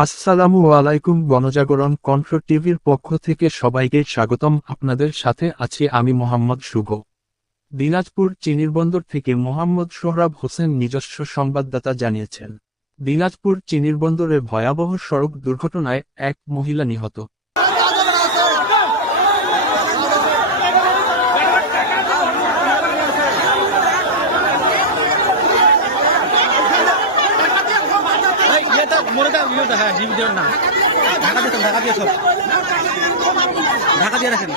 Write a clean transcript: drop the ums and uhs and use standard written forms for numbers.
আসসালামু আলাইকুম। গণজাগরণ কণ্ঠ টিভির পক্ষ থেকে সবাইকে স্বাগতম। আপনাদের সাথে আছি আমি মোহাম্মদ শুভ। দিনাজপুর চিনিরবন্দর থেকে মোহাম্মদ সোহরাব হোসেন নিজস্ব সংবাদদাতা জানিয়েছেন, দিনাজপুর চিনিরবন্দরে ভয়াবহ সড়ক দুর্ঘটনায় এক মহিলা নিহত। ঢাকা দিয়ে রাখেন।